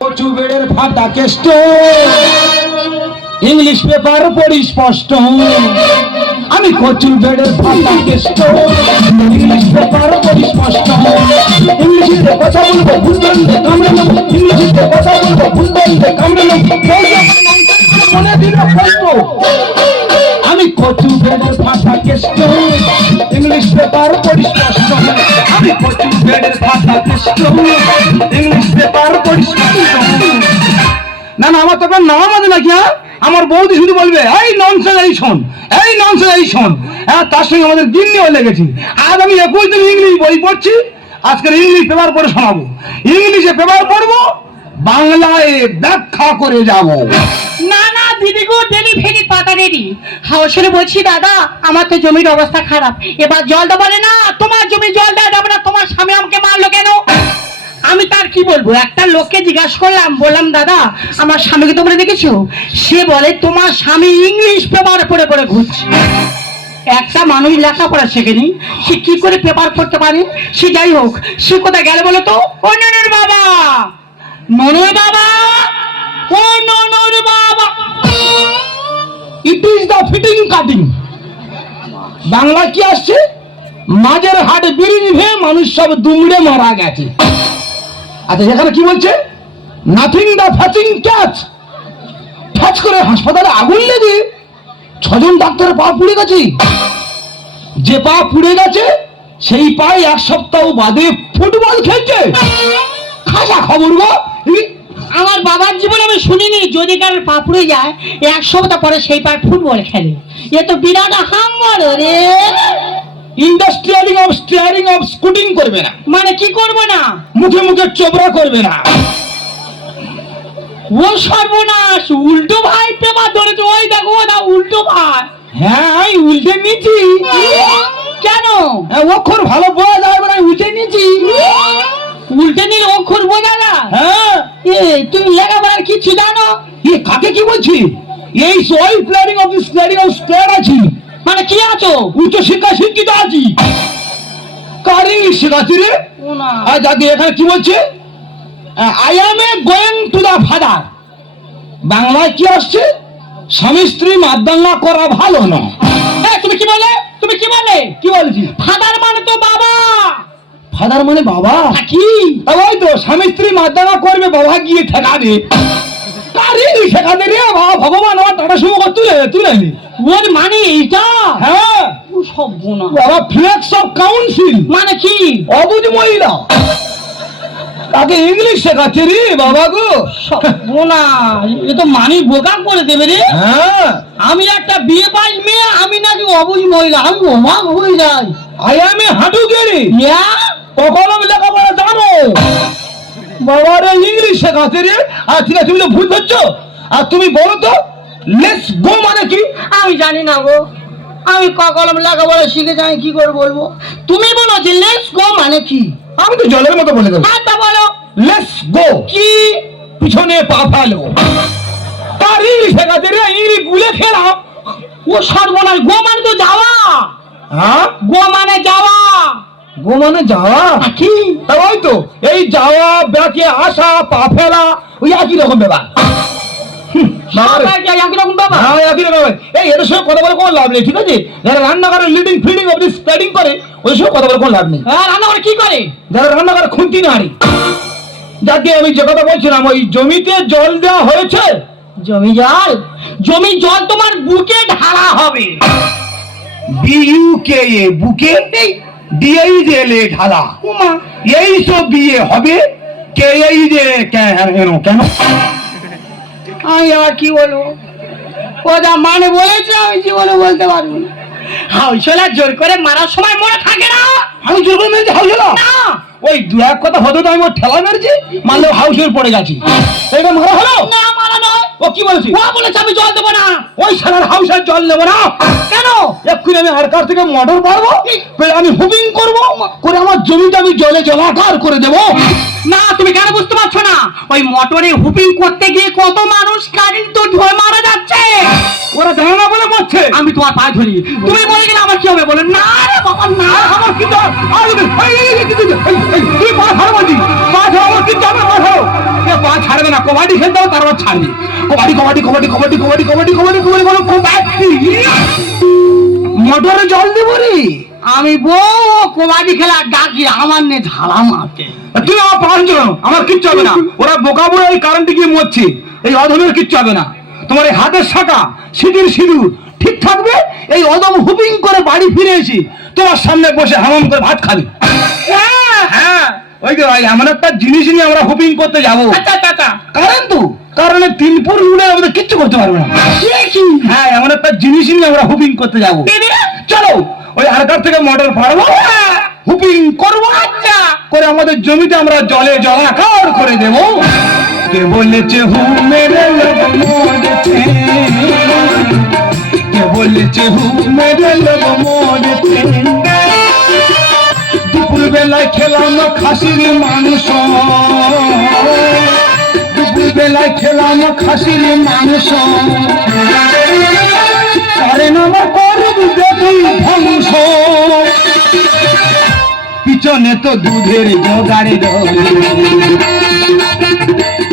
কচু বেড়ের ফাটা Keshto English paper পড়ি স্পষ্ট আমি কচু বেড়ের ফাটা কেষ্ট ইংলিশ পেপার পড়ি স্পষ্ট ইংলিশে কথা বলবো বুঝতে কামড়ে নেব ইংলিশে কথা বলবো বুঝতে কামড়ে নেব মনে দিল কষ্ট আমি কচু বেড়ের ফাটা কেষ্ট ইংলিশ পেপার পড়ি স্পষ্ট আমি কচু বেড়ের ফাটা কেষ্ট ইংলিশ পেপার পড়ি স্পষ্ট না না আমার তো নাম আছে নাকি হ্যাঁ আমার বৌদি শুধু বলবে এই ননসেন্স এই শোন এই ননসেন্স এই শোন হ্যাঁ তার সঙ্গে আমাদের দিন নিয়ে লেগেছি আজ আমি 21 দিন ইংলিশ বই পড়ছি আজকের ইংলিশ পেপার পড়ে শোনাবো ইংলিশে পেপার পড়বো বাংলায় ব্যাখ্যা করে যাব না না দিদি গো ডেলিভারি পাতা রেডি হাউসে বলছি দাদা আমার তো জমির অবস্থা খারাপ এবার জল দেবো না তোমার জমি জল দেওয়া যাবে না তোমার স্বামী আমাকে মারলো কেন আমি তার কি বলবো একটা লোককে জিজ্ঞাসা করলাম বললাম দাদা আমার স্বামীকে তোমরা দেখেছো সে বলে তোমার স্বামী ইংলিশ পেপার পড়ে পড়ে ঘুরছে একটা মানুষ লেখাপড়া শেখেনি সে কি করে পেপার পড়তে পারে সে যাই হোক সে কোথায় গেলে বলো তো ও ননুর বাবা ননুর বাবা ও ননুর বাবা it is the fitting cutting Bangla কি আসছে মাঝের হাট বিড়ি নিভে মানুষ সব দুমড়ে মারা গেছে আচ্ছা এখানে কি বলছে নাথিং দ্য ফ্যাচিং ক্যাচ ফ্যাচ করে হাসপাতালে আগুন লেগে 6 জন ডাক্তারের পা পুড়ে গেছে যে পা পুড়ে গেছে সেই পায়ে 1 সপ্তাহ বাদে ফুটবল খেলছে খাসা খবর গো আমার বাবার জীবনে আমি শুনিনি যদি কারোর পা পুড়ে যায় 1 সপ্তাহ পরে সেই পায়ে ফুটবল খেলে এ তো বিরাট হাঙ্গর রে স্টিয়ারিং অফ স্কুটিং করবে না মানে কি করবো না মুখে মুখে চোবড়া করবে না ও সর্বনাশ উল্টো ভাই পেপার ধরেছে ওই দেখো না উল্টো ভাই হ্যাঁ আমি উল্টে নিয়েছি কেন অক্ষর ভালো বোঝা যাবে না উল্টে নিয়েছি উল্টে নিলে অক্ষর বোঝা না হ্যাঁ তুমি লেখাপড়ার কিছু জানো কাকে কি বলছি এই সোয়াই planning of this planning of square আছি মানে কি আছো উচ্চ শিক্ষা শিক্ষিত আছি কারি শেখাচ্ছি রে আর যাকে এখানে কি বলছে I am a going to the father বাংলায় কি আসছে স্বামী স্ত্রী মাদ্দাঙ্গা করা ভালো না তুমি কি বলে কি বলছি ফাদার মানে তো বাবা ফাদার মানে বাবা কি ওই তো স্বামী স্ত্রী মাদ্দাঙ্গা করবে বাবা গিয়ে ঠেকাবে কারি শেখাতে রে বাবা ভগবান আমার টাটা শুভ তুলে নি ওর মানে এইটা হ্যাঁ সব বোনা বাবা ফ্লেক্স অফ কাউন্সিল মানে কি অবুঝ মহিলা তাকে ইংলিশ শেখাচ্ছে রে বাবা গো সব বোনা এ তো মানি বোকা করে দেবে রে হ্যাঁ আমি একটা বিয়ে পাই মেয়ে আমি নাকি অবুঝ মহিলা আমি অবাক হয়ে যাই আই এম এ হাঁটু গেড়ি কখন আমি লেখাপড়া জানো বাবা রে ইংলিশ শেখাচ্ছে রে আর ঠিক আছে তুমি তো ভুল ধরছো আর তুমি বলো তো লেটস গো মানে কি আমি জানি না গো আমি কলম লেখাপড়া শিখে যাই কি করে বলবো তুমি বলো যে লেটস গো মানে কি আমি তো জলের মতো বলে দেবো আচ্ছা বলো লেটস গো কি পিছনে পা ফেলো তার ইংলিশ শেখাচ্ছে রে ইংলিশ গুলে খেলাম ও সর্বনাশ গো মানে তো যাওয়া হ্যাঁ গো মানে যাওয়া গো মানে যাওয়া কি ওই তো এই যাওয়া ব্যাকে আসা পা ফেলা ওই একই রকম ব্যাপার এদের সঙ্গে কথা বলে কোনো লাভ নেই ঠিক আছে যারা রান্না করে লিডিং ফিডিং অফিস স্প্রেডিং করে ওই সঙ্গে কথা বলে কোনো লাভ নেই রান্না করে কি করে যারা রান্না করে খুঁটি নাড়ি যাকে আমি যে কথা বলছিলাম ওই জমিতে জল দেওয়া হয়েছে জমি জল তোমার বুকে ঢালা হবে বিইউকে বুকে দিয়েই জেলে ঢালা এই সব বিয়ে হবে কে এই যে কেন আমি আর কি বলবো ও যা মানে বলেছে আমি জীবনে বলতে পারবো না হাউসলা জোর করে মারার সময় মনে থাকে না আমি জোর করে মেরেছি হাউসলা না ওই দু এক কথা হতো তো আমি ওর ঠেলা মেরেছি মানলে হাউসের পড়ে গেছি এটা মারা হলো না মারা নয় ও কি বলছি ও বলেছে আমি জল দেবো না ওই সারার হাউসের জল নেবো না কেন এক্ষুনি আমি আর কার থেকে মোটর পারবো আমি হুপিং করবো করে আমার জমিটা আমি জলে জলাকার করে দেবো না তুমি কেন বুঝতে পারছো না ওই মোটরে হুপিং করতে গিয়ে কত মানুষ কারেন্ট তো ঢোল মারা যাচ্ছে ওরা জানে না বলে করছে আমি তোমার পায়ে ধরি তুমি বলে গেলে আমার কি হবে বলো না রে বাবা না আমার কিন্তু তুই পা ছাড়বো নি পা ছাড়বো কিন্তু আমার পা ছাড়ো পা ছাড়বে না কবাডি খেলতে হবে, তারপর ছাড়বি। কবাডি কবাডি কবাডি কবাডি কবাডি কবাডি কবাডি কবাডি কবাডি মোটরে জল দিব রে। আমি বউ কবাডি খেলা ডাকি আমার নে ঝাড়া মারতে। তুই আমার পাঁচ, আমার কিচ্ছু হবে না। ওরা বোকা বুড়ো এই কারেন্টে গিয়ে মরছে, এই অধমের কিচ্ছু হবে না। তোমার এই হাতের শাখা সিঁদুর সিঁদুর ঠিক থাকবে। এই অদম হুপিং করে বাড়ি ফিরে এসি তোমার সামনে বসে হামাম করে ভাত খাবে। হ্যাঁ ওই যে ভাই এমন একটা জিনিস নিয়ে আমরা হুপিং করতে যাবো। আচ্ছা আচ্ছা আচ্ছা। কারণ তো কারণে তিনপুর রুলে আমাদের কিচ্ছু করতে পারবে না। হ্যাঁ এমন একটা জিনিস নিয়ে আমরা হুপিং করতে যাবো। চলো ওই আরকার থেকে মোটর ফাড়বো, হুপিং করবো। আচ্ছা করে আমাদের জমিতে আমরা জলে জলাকার করে দেব। কে বলেছে হু মেরে লোক মরেছে, কে বলেছে হু মেরে লোক মরেছে। দুপুর বেলায় খেলাম খাসির মাংস, দুপুর বেলায় খেলাম খাসির মাংস। কারণ আমার করব দেবী ধ্বংস, পিছনে তো দুধের জোগাড়ে রয়েছে।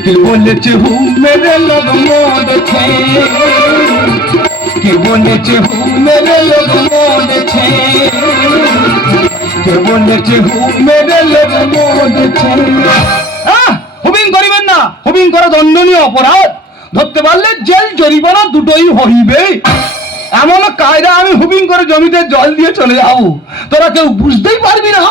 কে বলেছে হু মেরে লোক মরেছে, কে বলেছে হু মেরে লোক মরেছে, কে বলেছে হু মেরে লোক মরেছে। হুপিং করিবেন না, হুপিং করা দণ্ডনীয় অপরাধ। ধরতে পারলে জেল জরিমানা দুটোই হইবে। এমন কায়দা আমি হুপিং করে জমিতে জল দিয়ে চলে যাবো, তোরা কেউ বুঝতেই পারবি না।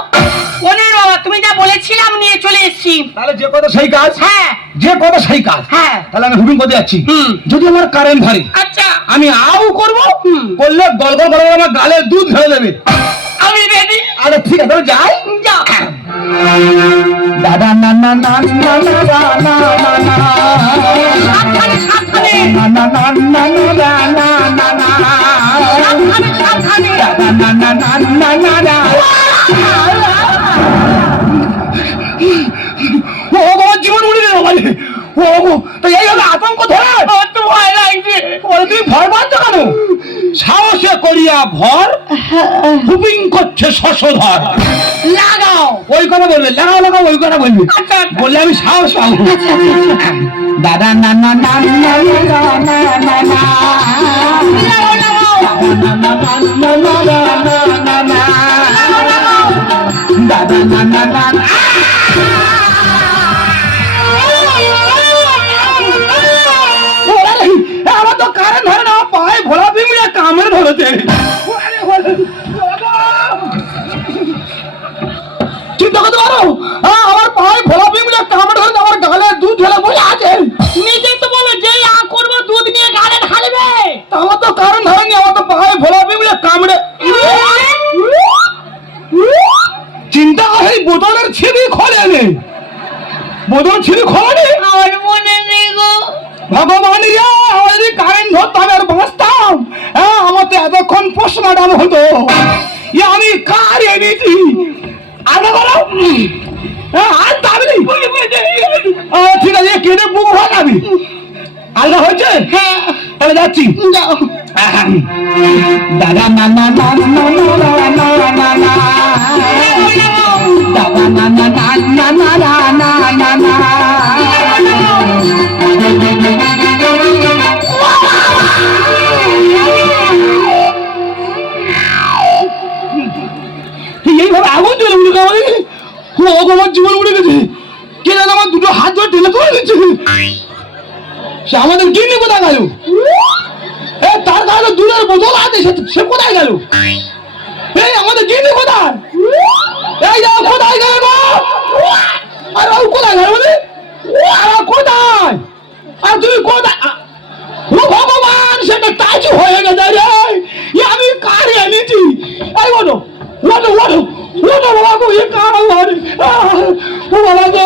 ওরে বাবা তুমি যা বলেছিলাম নিয়ে চলে এসেছি। তাহলে যে কথা সেই কাজ। হ্যাঁ যে কথা সেই কাজ। হ্যাঁ তাহলে আমি হুপিং করতে যাচ্ছি। হুম। যদি আমার কারেন্ট ধরে আচ্ছা আমি আউ করবো, করলে গল গল করে আমার গালে দুধ ঢেলে দেবে। আমি রেডি। আরে ঠিক আছে তাহলে যাই। যাও। দাদা না না না না না না না না সাবধানে সাবধানে না না না না না না না না সাবধানে সাবধানে। দাদা না না না না না না। ও আমার জীবন উড়ে গেল ভাই। ও তো এইভাবে আতঙ্ক ধরে আমার তো ভয় লাগছে। ওরে তুই ভয় পাচ্ছ কেন? সাহসে করিয়া ভর, হুপিং করছে শশধর। লাগাও। ওই কথা বলবে, লাগাও লাগাও ওই কথা বলবি। আচ্ছা, আচ্ছা। বললে আমি সাহস পাবো। দাদা না না না না না না না না লাগাও লাগাও। না না না না না না না দাদা না না না না। আমার তো কারেন্ট ধরে না, পায়ে ভোলা বিমড়ে কামড়ে ধরেছে। চিন্তা করতে পারো, আমার পায়ে ভোলা বিমড়ে কামড়ে ধরেছে, আমার গালে দুধ ঢেলে বসে আছে। নিজেই তো বলো যে আ করবো দুধ নিয়ে গালে ঢালবে। আমার তো কারেন্ট ধরেনি, আমার তো পায়ে ভোলা বিমড়ে কামড়ে। চিন্তা করে এই বোতলের ছিঁড়ি খোলেনি, বোতল ছিঁড়ি খোলেনি। আমার মনে নেই গো। ভগবান রে, আমার যদি কারেন্ট ধরতো আমি আর বাঁচতাম। হ্যাঁ আমার তো এতক্ষণ পোস্টমর্টম হতো। আমি কার এনেছি আগে বলো। আর দাবি ঠিক আছে, কেটে বুক হয়ে যাবি। আলগা হয়েছে? হ্যাঁ তাহলে যাচ্ছি। যাও। দাদা না না না না না না না না দাদা না না না না না না না না। এইভাবে আগুন চলে উঠে গেছে। আমার জীবন উড়ে গেছে। কে জানে আমার দুটো হাত ধরে টেনে করে দিচ্ছে। সে আমাদের গিন্নি কোথায় গেল? তার কাছে দূরের বোতল আছে, সে কোথায় গেল? এই আমাদের গিন্নি কোথায়? এই যাও কোথায় গেল গো? আর ও কোথায় গেল বলে? আর কোথায়? আর তুমি কোথায়? ও ভগবান, সেটা টাচু হয়ে গেছে রে। আমি কার এনেছি? এই বলো বলো বলো বলো বাবা গো, এ কার আমার? ও বাবা গো,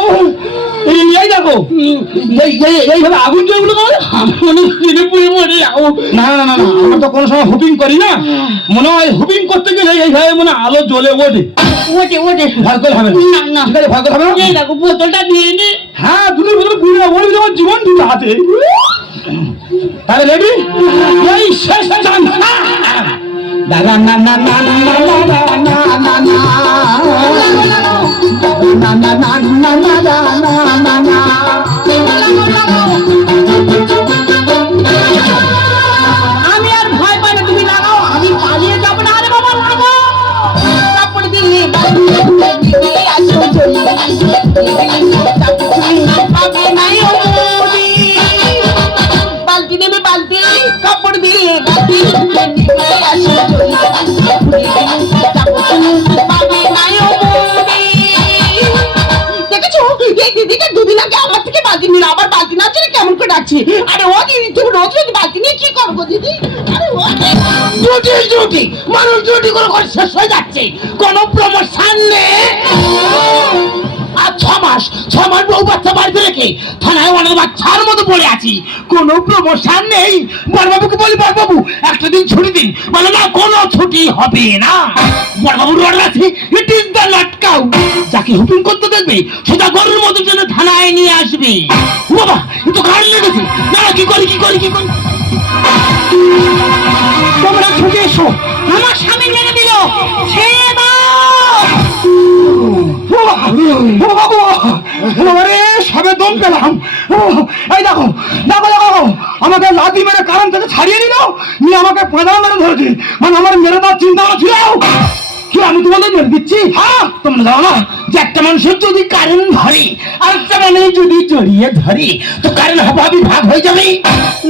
এই দেখো এইভাবে আগুন যেগুলো মরে যাবো। না না না না, আমরা তো কোনো সময় হুপিং করি না। মনে হয় হুপিং করতে গেলে এইভাবে মনে আলো জ্বলে ওঠে। ওঠে ওঠে। ভয় করে হবে না না। ঠিক আছে, ভয় করে হবে না। এই দেখো বোতলটা দিয়ে নে। হ্যাঁ দুধের বোতল গুঁড়ে বলবি আমার জীবন দুধ হাতে। তাহলে রেডি? এই শেষ দাদা না না না না না না না না না না না না না না না পাবে না ও মোদি। বালতি নেবে বালতি, কাপড় দিয়ে বালতি নিয়ে আসো চলি, পাবে না ও মোদি। দেখেছো এই দিদিটা দুদিন আগে আমার থেকে বালতি নিল, আবার বালতি না ছেড়ে কেমন করে ডাকছে। আরে ও দিদি তুমি রোজ রোজ বালতি নিয়ে কি করবো দিদি? আরে ও ডিউটি ডিউটি মানুষ ডিউটি করে করে শেষ হয়ে যাচ্ছে, কোনো প্রমোশন নেই। আর ছ মাস বউ বাচ্চা বাড়িতে রেখে থানায় অনেক বাচ্চার মতো পড়ে আছি, কোনো প্রমোশন নেই। বড়বাবুকে বলি বড়বাবু একটা দিন ছুটি দিন, বলে না কোনো ছুটি হবে না। বড়বাবুর অর্ডার আছে, it is the not cow, যাকে হুকুম করতে দেখবে সেটা গরুর মতো জন্য থানায় নিয়ে আসবে। ও বাবা এ তো গাড়ি লেগেছে, না কি করি কি করি কি করি। তোমরা ছুটে এসো, আমার স্বামী মেরে দিল, ছেড়ে দাও। ও বাবু, আরে সবে দম পেলাম। এই দেখো দেখো দেখো, আমাকে লাথি মেরে কারণ থেকে ছাড়িয়ে নিল, নিয়ে আমাকে পাঁজা মেরে ধরেছে। মানে আমার মেরে দেওয়ার চিন্তা ছিল কি? আমি তোমাদের মেরে দিচ্ছি? হ্যাঁ তোমরা জানো না যে একটা মানুষের যদি কারেন্ট ধরে আর একটা মানুষ যদি জড়িয়ে ধরে তো কারেন্ট হাবাবি ভাগ হয়ে যাবে।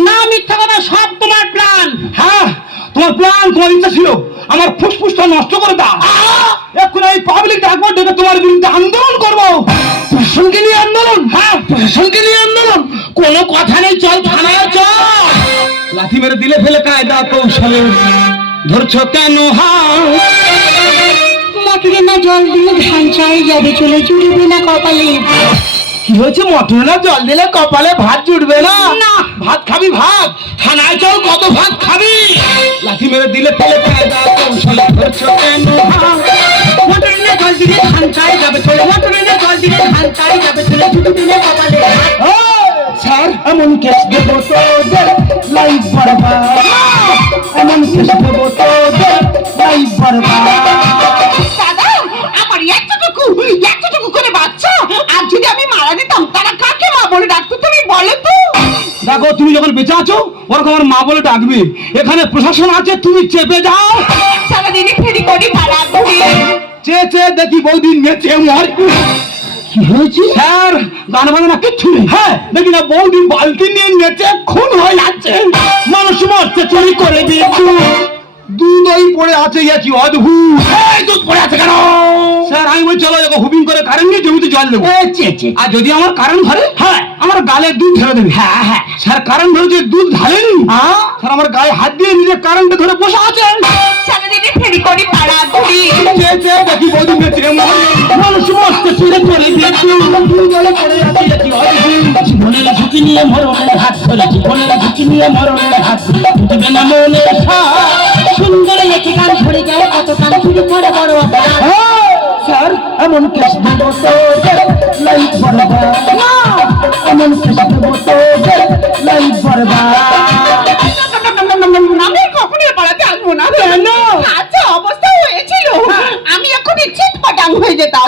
না মিথ্যা কথা, সব তোমার প্ল্যান। হ্যাঁ তোমার প্ল্যান, তোমার ইচ্ছা ছিল আমার ফুসফুসটা নষ্ট করে দাও। এখন এই পাবলিক ডাকবো, ডেকে তোমার বিরুদ্ধে আন্দোলন করবো। প্রশাসনকে নিয়ে আন্দোলন? হ্যাঁ প্রশাসনকে নিয়ে আন্দোলন, কোনো কথা নেই, চল থানায় চল। লাথি মেরে দিলে ফেলে কায়দা কৌশলে ধরছো কেন? মোটরে না জল দিলে ধান চাই যাবে, চলে জুড়বে না কপালে। কি হয়েছে? মটর না জল দিলে কপালে ভাত জুটবে না? না। ভাত খাবি ভাত, থানায় চল, কত ভাত খাবি? লাথি মেরে দিলে ফেলে কায়দা কৌশলে ধরছো কেন? মোটরে না জল দিলে ধান চাই যাবে, চলে মোটরে না জল দিলে ধান চাই যাবে, চলে জুড়বে না কপালে। স্যার এমন কেস দেবো তোদের লাইফ বরবাদ, এমন কেস দেবো তোদের লাইফ বরবাদ। দাদা আমার এতটুকু করে বাচ্চা, আর যদি আমি মারা দিতাম তারা কাকে মা বলে ডাকতো তুমি বলো তো? দেখো তুমি যখন বেঁচে আছো ওরকম আমার মা বলে ডাকবে, এখানে প্রশাসন আছে, তুমি চেপে যাও। সারাদিনই ফেরি করি পাড়া ঘুরি, চেয়ে চেয়ে দেখি বৌদিন নেচে মর। কি হয়েছে স্যার? গান বাজনা কিচ্ছু নেই। হ্যাঁ দেখি না বৌদিন বালতি নিয়ে নেচে খুন হয়ে যাচ্ছে, মানুষ মরছে চুরি করে দিয়ে। দুধ ওই পড়ে আছে, কি অদ্ভুত। এই দুধ পড়ে আছে কেন? স্যার আমি বলছি চলো হুবিং করে কারেন্ট নিয়ে জমিতে জল দেবো। আর যদি আমার কারেন্ট ধরে, হ্যাঁ আমার গালে দুধ ঢেলে দেবে। হ্যাঁ হ্যাঁ স্যার কারেন্ট ধরেছে, দুধ ঢালেনি। স্যার আমার গায়ে হাত দিয়ে নিজে কারেন্টে ধরে বসে আছে। সারাদিনই ফেরি করি পাড়া ঘুরি, দেখি বৌদিন নেচে মানুষ মরছে চুরি করে দিয়েছে। জীবনের ঝুঁকি নিয়ে মরণের হাত ধরে, জীবনের ঝুঁকি নিয়ে মরণের হাত ধরে, বুঝবে না মনে সুন্দর লেখে গান ধরে যায়, কত গান চুরি করে বড় অপরাধ। স্যার এমন কেস দেবো তোদের লাইফ বরবাদ, এমন কেস দেবো তোদের লাইফ বরবাদ। আমি কখনো এ পাড়াতে আসবো না। আচ্ছা অবস্থা হয়েছিল আমি এখন চিৎপটাং হয়ে যেতাম।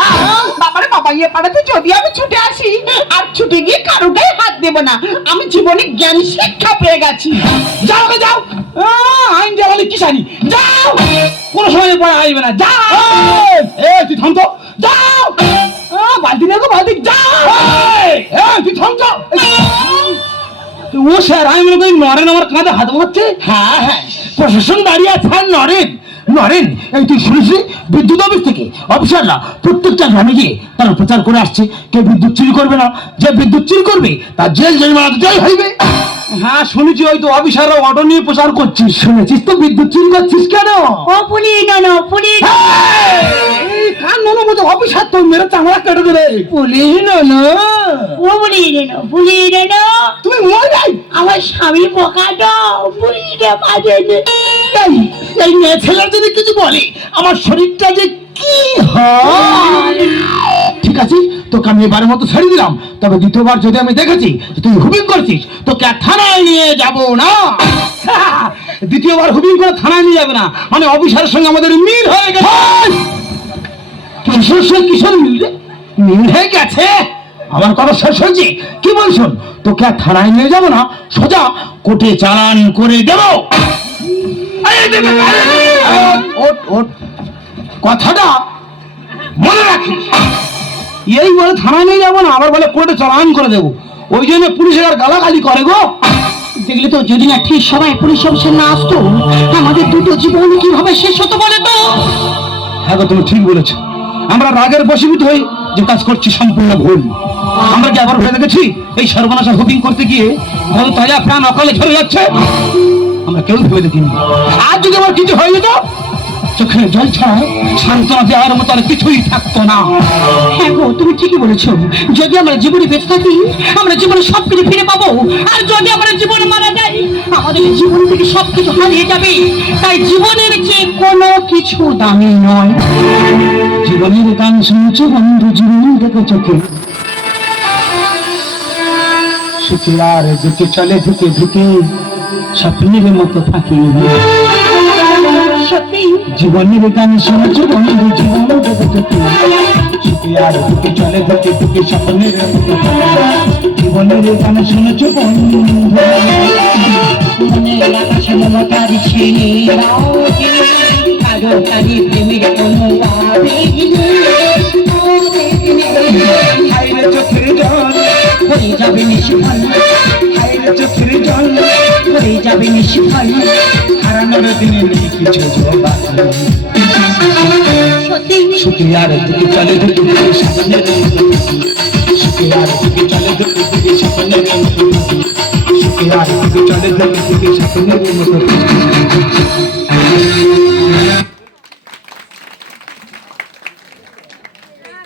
বাবারে বাবা এ পাড়াতে যদি আমি ছুটে আসি আর ছুটে গিয়ে কারো গায়ে হাত দেবো না, আমি জীবনে জ্ঞান শিক্ষা পেয়ে গেছি। যাও গে যাও, আইন দেওয়ালি কি জানি, যাও কোনো সময় পরে আসবে না, যাও। তুই থাম তো, যাও। বালতি নেই বালতি, যাও। তুই থাম তো। ও স্যার আমি মনে করি নরেন আমার কাঁধে হাত মারছে। হ্যাঁ হ্যাঁ প্রশাসন দাঁড়িয়ে আছে। আর নরেন নরেন এই তুই শুনেছি বিদ্যুৎ অফিস থেকে অফিসাররা প্রত্যেকটা গ্রামে গিয়ে তারা প্রচার করে আসছে কেউ বিদ্যুৎ চুরি করবে না, যে বিদ্যুৎ চুরি করবে তার জেল জরিমানা দিতেই হইবে। হ্যাঁ শুনেছি, হয়তো অফিসাররা অটো নিয়ে প্রচার করছিস। শুনেছিস তো বিদ্যুৎ চুরি করছিস কেন? ও পুলিশ ননো, পুলিশ কান মনে মতো অফিসার তো মেরে চামড়া কেটে দেবে। পুলিশ ননো, ও পুলিশ ননো, পুলিশ ননো, তুমি মরে যাই। আমার স্বামী বোকা দাও, পুলিশে বাজে এই মেয়ে ছেলের যদি কিছু বলে আমার শরীরটা যে কি হয়। ঠিক আছে তোকে আমি এবারের মতো ছেড়ে দিলাম, তবে দ্বিতীয়বার যদি আমি দেখেছি তুই হুবিং করছিস তোকে আর থানায় নিয়ে যাব না। দ্বিতীয়বার হুবিং করে থানায় নিয়ে যাবে না মানে অফিসারের সঙ্গে আমাদের মিল হয়ে গেছে। কিসের সঙ্গে কিসের মিল রে? মিল হয়ে গেছে। আমার কথা শেষ হয়েছে, কি বলছুন? তোকে আর থানায় নিয়ে যাব না, সোজা কোর্টে চালান করে দেব। কথাটা মনে রাখিস। এই বলে থানায় নিয়ে যাবো না, আবার বলে কোর্টে চালান করে দেবো। ওই জন্য পুলিশের আর গালাগালি করে গো। দেখলে তো, যদি না ঠিক সময় পুলিশ অফিসার না আসতো, আমাদের দুটো জীবন কিভাবে শেষ হতো বলে তো। হ্যাঁ গো, তুমি ঠিক বলেছো। আমরা রাগের বশীভূত হয়ে যে কাজ করছি সম্পূর্ণ ভুল। আমরা কি আবার ভেবে দেখেছি এই সর্বনাশা শুটিং করতে গিয়ে হয়তো তাজা প্রাণ অকালে ঝরে যাচ্ছে? আমরা কেউ ভেবে দেখিনি। আর যদি আমার কিছু হয়ে যেত, চোখের জল ছাড়া সান্ত্বনা দেওয়ার মতো আর কিছুই থাকতো না। হ্যাঁ গো, তুমি ঠিকই বলেছো। যদি আমরা জীবনে বেঁচে থাকি, আমরা জীবনে সবকিছু ফিরে পাবো। আর যদি আমরা জীবনে মারা যাই, আমাদের জীবন থেকে সবকিছু হারিয়ে যাবে। তাই জীবনের চেয়ে কোনো কিছু দামি নয়। জীবনের গান শুনেছো বন্ধু, জীবন দেখে চোখে শুকিলার দিকে চলে ধুকে ধুকে স্বপ্নের মতো থাকি। সত্যি জীবনের গান শুনেছো বন্ধু, জীবন দেখে চোখে শুকিলার দিকে চলে ধুকে ধুকে স্বপ্নের মতো থাকি। জীবনের গান শুনেছো বন্ধু। মনের আকাশে মমতার ছেলেরাও কারো কারি প্রেমের কোনো আবেগ হাইরে চোখের জল হয়ে যাবে নিষ্ফল, হাইরে চোখের জল হয়ে যাবে নিষ্ফল। হারানোর দিনে নেই কিছু জবাব। সত্যি শুকিলার দিকে চলে ধুকে ধুকে